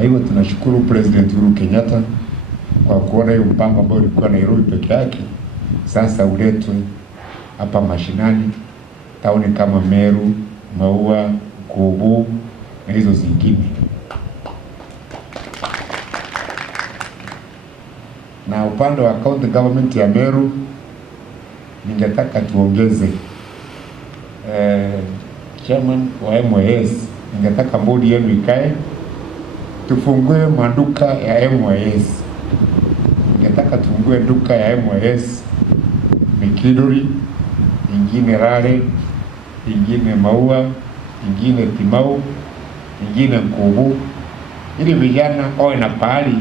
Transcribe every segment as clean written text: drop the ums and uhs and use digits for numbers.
Kwa hivyo tunashukuru President Uhuru Kenyatta kwa kuona hiyo mpango ambao ulikuwa Nairobi peke yake sasa uletwe hapa mashinani, tauni kama Meru, Maua, Kubu na hizo zingine. Na upande wa county government ya Meru, ningetaka tuongeze chairman wa MYS, ningetaka bodi yenu ikae tufungue maduka ya MYS. Ningetaka tufungue duka ya MYS Mikiduri, ingine Rale, ingine Maua, ingine Timau, ingine Kubu, ili vijana wawe na pahali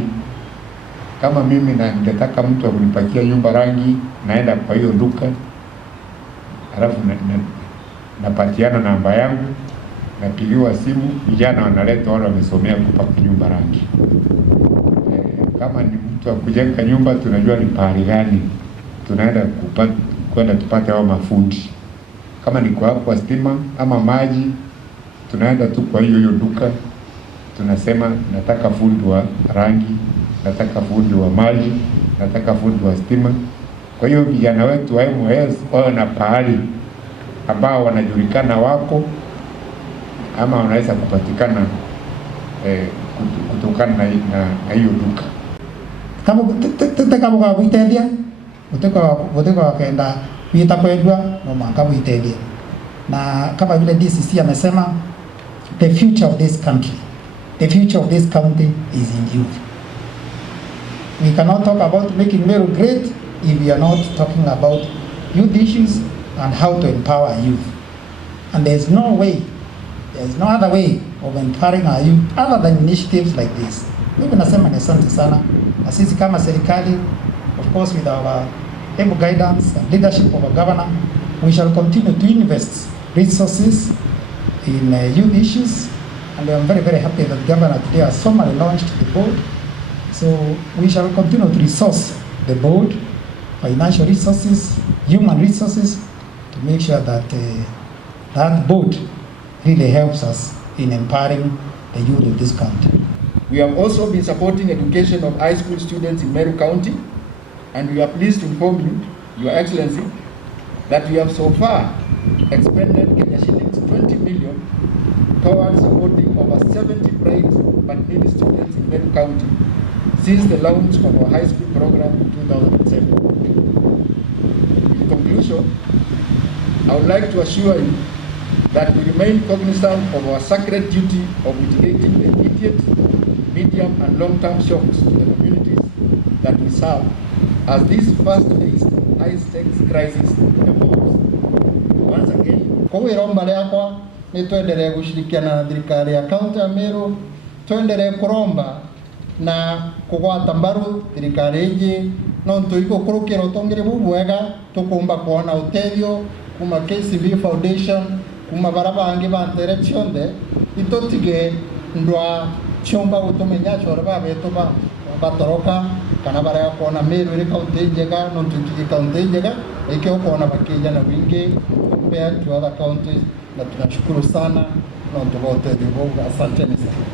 kama mimi. Na ningetaka mtu akunipakia nyumba rangi, naenda kwa hiyo duka, halafu napatiana namba yangu, napigiwa simu, vijana wanaleta wale wamesomea kupaka nyumba rangi. Kama ni mtu akujenga nyumba, tunajua ni pahali gani tunaenda kwenda tupate hao mafundi. Kama ni kwa stima ama maji, tunaenda tu kwa hiyo duka, tunasema nataka fundi wa rangi, nataka fundi wa maji, nataka fundi wa stima. Kwa hiyo vijana wetu wa MYS wao na pahali ambao wanajulikana wako ama wanaweza kupatikana kutokana na hiyo duka. Kama kwa kuitedia utaka kaenda kuita kwendwa no manga kuitedia. Na kama vile DCC amesema, the future of this country, the future of this county is in youth. We cannot talk about making Meru great if we are not talking about youth issues and how to empower youth. And there's no other way of empowering our youth other than initiatives like this. Mimi nasema ni asante sana, na sisi kama serikali, of course with our able guidance and leadership of our governor, we shall continue to invest resources in youth issues, and I'm very, very happy that Governor today has formally launched the board. So we shall continue to resource the board, financial resources, human resources, to make sure that that board really helps us in empowering the youth of this country. We have also been supporting education of high school students in Meru County, and we are pleased to inform you, Your Excellency, that we have so far expended Kenya shillings 20 million towards supporting over 70 bright but needy students in Meru County since the launch of our high school program in 2007. In conclusion, I would like to assure you that we remain cognizant of our sacred duty of mitigating the immediate, medium and long-term shocks to the communities that we serve as this fast-paced, high-stakes crisis evolves. Once again, kwa wiromba yakwa ni tuendelee kushirikiana na thirikari ya kaunti ya Meru, tuendelee kuromba na kugwata mbaru thirikari ingi no tuiko kurukira utongere bubwega tukumba kuona uteithio kuma KCB Foundation kuma barabangi bantere chionde itotige ndwa chomba utumenya chora babeto batoroka kana bara kuona Meru iri kaunti njega no tutige kaunti njega ikio kuona bakija na wingi compared to other counties, na tunashukuru sana na tugote divoga. Asante sana.